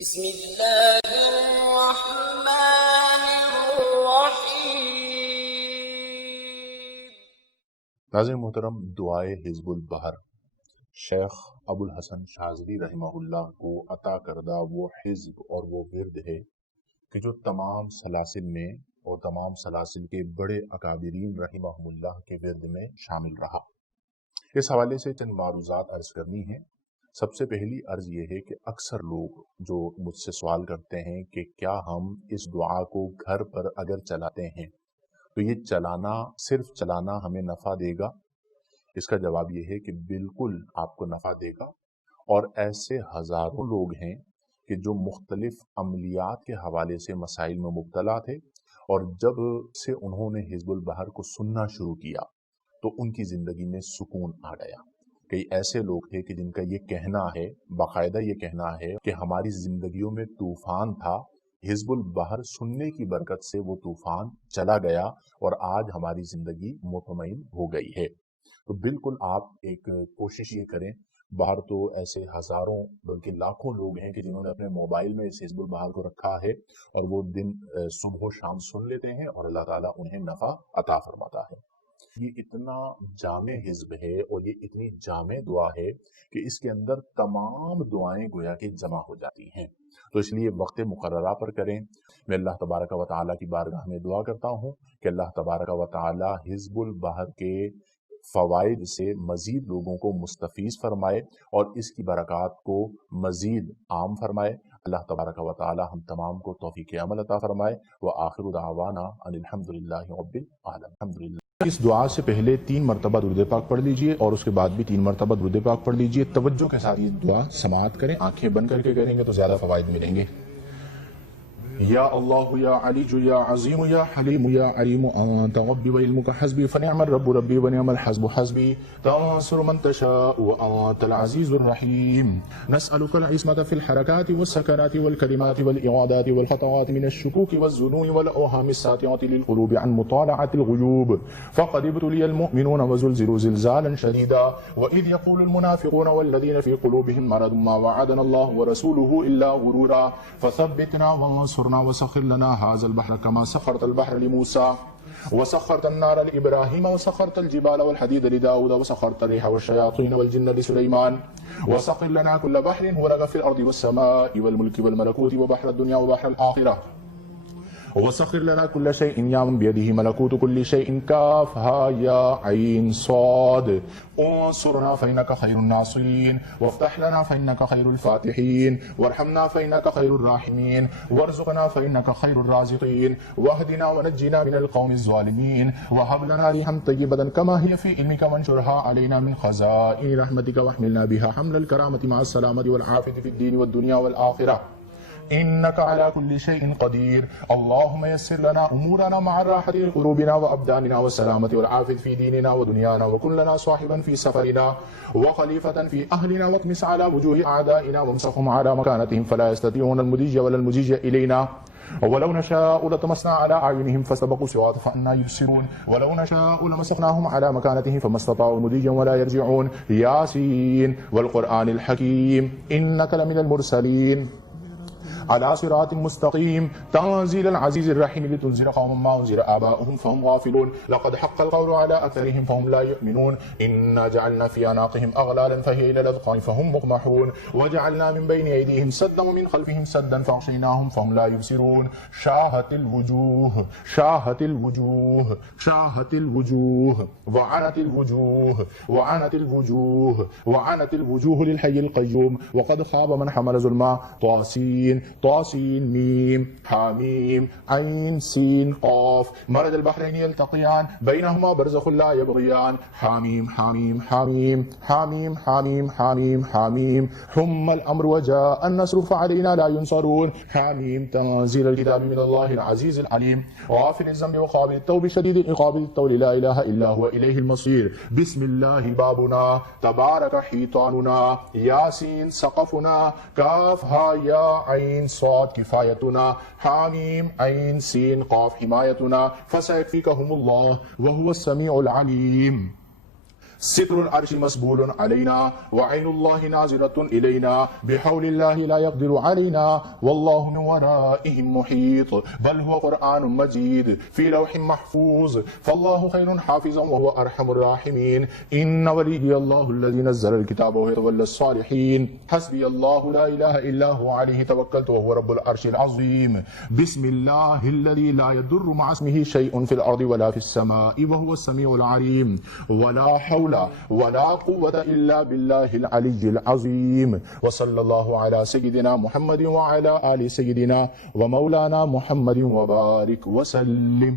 بسم اللہ الرحمن الرحیم۔ ناظرین محترم، دعائے حزب البحر شیخ ابو الحسن شاذلی رحمہ اللہ کو عطا کردہ وہ حزب اور وہ ورد ہے کہ جو تمام سلاسل میں اور تمام سلاسل کے بڑے اکابرین رحمہم اللہ کے ورد میں شامل رہا۔ اس حوالے سے چند معروضات عرض کرنی ہیں۔ سب سے پہلی عرض یہ ہے کہ اکثر لوگ جو مجھ سے سوال کرتے ہیں کہ کیا ہم اس دعا کو گھر پر اگر چلاتے ہیں تو یہ صرف چلانا ہمیں نفع دے گا؟ اس کا جواب یہ ہے کہ بالکل آپ کو نفع دے گا، اور ایسے ہزاروں لوگ ہیں کہ جو مختلف عملیات کے حوالے سے مسائل میں مبتلا تھے، اور جب سے انہوں نے حزب البحر کو سننا شروع کیا تو ان کی زندگی میں سکون آ گیا۔ کئی ایسے لوگ تھے کہ جن کا یہ کہنا ہے، باقاعدہ یہ کہنا ہے کہ ہماری زندگیوں میں طوفان تھا، حزب البحر سننے کی برکت سے وہ طوفان چلا گیا اور آج ہماری زندگی مطمئن ہو گئی ہے۔ تو بالکل آپ ایک کوشش یہ کریں۔ باہر تو ایسے ہزاروں بلکہ لاکھوں لوگ ہیں کہ جنہوں نے اپنے موبائل میں اس حزب البحر کو رکھا ہے اور وہ دن صبح و شام سن لیتے ہیں اور اللہ تعالیٰ انہیں نفع عطا فرماتا ہے۔ یہ اتنا جامع حزب ہے اور یہ اتنی جامع دعا ہے کہ اس کے اندر تمام دعائیں گویا کہ جمع ہو جاتی ہیں، تو اس لیے وقت مقررہ پر کریں۔ میں اللہ تبارک و تعالیٰ کی بارگاہ میں دعا کرتا ہوں کہ اللہ تبارک و تعالیٰ حزب البحر کے فوائد سے مزید لوگوں کو مستفیض فرمائے اور اس کی برکات کو مزید عام فرمائے۔ اللہ تبارک و تعالیٰ ہم تمام کو توفیق عمل عطا فرمائے۔ وآخر دعوانا ان الحمدللہ رب العالمین۔ الحمدللہ۔ اس دعا سے پہلے 3 مرتبہ درود پاک پڑھ لیجئے اور اس کے بعد بھی 3 مرتبہ درود پاک پڑھ لیجئے۔ توجہ کے ساتھ یہ دعا سماعت کریں، آنکھیں بند کر کے کریں گے تو زیادہ فوائد ملیں گے۔ یا اللہ یا علی یا عظیم یا حلیم یا علیم انت ربی وعلمک حسبی فنعم الرب ربی ونعم الحسب حسبی تنصر من تشاء وانت العزیز الرحیم نسألک العصمة في الحركات والسكنات والكلمات والإرادات والخطوات من الشكوك والظنون والأوهام الساطعة للقلوب عن مطالعة الغيوب فقد ابتلي المؤمنون وزلزلوا زلزالا شديدا وإذ يقول المنافقون والذين في قلوبهم مرض ما وعدنا الله ورسوله إلا غرورا فثبتنا وانصرنا وسخر لنا هذا البحر كما سخرت البحر لموسى وسخرت النار لإبراهيم وسخرت الجبال والحديد لداود وسخرت الريح والشياطين والجن لسليمان وسخر لنا كل بحر هو لك في الأرض والسماء والملك والملكوت وبحر الدنيا وبحر الآخرة وسخر لنا كل شيء يعمل بيده ملكوت كل شيء كافها يا عين صاد انصرنا فإنك خير الناصرين وافتح لنا فإنك خير الفاتحين وارحمنا فإنك خير الراحمين وارزقنا فإنك خير الرازقين واهدنا ونجنا من القوم الظالمين وهب لنا ريحا طيبة كما هي في علمك وانشرها علينا من خزائن رحمتك واحملنا بها حمل الكرامة مع السلامة والعافية في الدين والدنيا والآخرة إنك على كل شيء قدير اللهم يسر لنا أمورنا مع الراحة لقلوبنا وأبداننا والسلامة والعافية في ديننا ودنيانا وكن لنا صاحبا في سفرنا وخليفة في أهلنا واطمس على وجوه أعدائنا وامسخهم على مكانتهم فلا يستطيعون المضي ولا المجيء إلينا ولو نشاء لطمسنا على أعينهم فاستبقوا الصراط فأنى يبصرون ولو نشاء لمسخناهم على مكانتهم فما استطاعوا مضيا ولا يرجعون ياسين والقرآن الحكيم إنك لمن المرسلين على صراط مستقيم تنزيل العزيز الرحيم لتنذر قوما ما أنذر آباؤهم فهم غافلون لقد حق القول على أكثرهم فهم لا يؤمنون إنا جعلنا في أعناقهم أغلالا فهي إلى الأذقان فهم مقمحون وجعلنا من بين أيديهم سدا ومن خلفهم سدا فأغشيناهم فهم لا يبصرون شاهت الوجوه شاهت الوجوه شاهت الوجوه وعنت الوجوه وعنت الوجوه وعنت الوجوه للحي القيوم وقد خاب من حمل ظلما طاسين طاسين ميم حاميم عين سين قاف مرج البحرين يلتقيان بينهما برزخ لا يبغيان حاميم حاميم حاميم حاميم حاميم حاميم حاميم حم الأمر وجاء النصر فعلينا لا ينصرون حاميم تنزيل الكتاب من الله العزيز العليم غافر الذنب وقابل التوب شديد العقاب الطول لا إله إلا هو إليه المصير بسم الله بابنا تبارك حيطاننا ياسين سقفنا كافها يا عين صاد كفايتنا حاميم عين سين قاف حمايتنا فسيكفيكهم الله وهو السميع العليم ستر العرش مسبول علينا وعين الله ناظرة إلينا بحول الله لا يقدر علينا والله من ورائهم محيط بل هو قرآن مجيد في لوح محفوظ فالله خير حافظا وهو أرحم الراحمين إن وليي الله الذي نزل الكتاب ويتولى الصالحين حسبي الله لا إله إلا هو عليه توكلت وهو رب العرش العظيم بسم الله الذي لا يضر مع اسمه شيء في الأرض ولا في السماء وهو السميع العليم ولا حول ولا قوة إلا بالله العلي العظيم وصلى الله على سيدنا محمد وعلى آل سيدنا ومولانا محمد وبارك وسلم.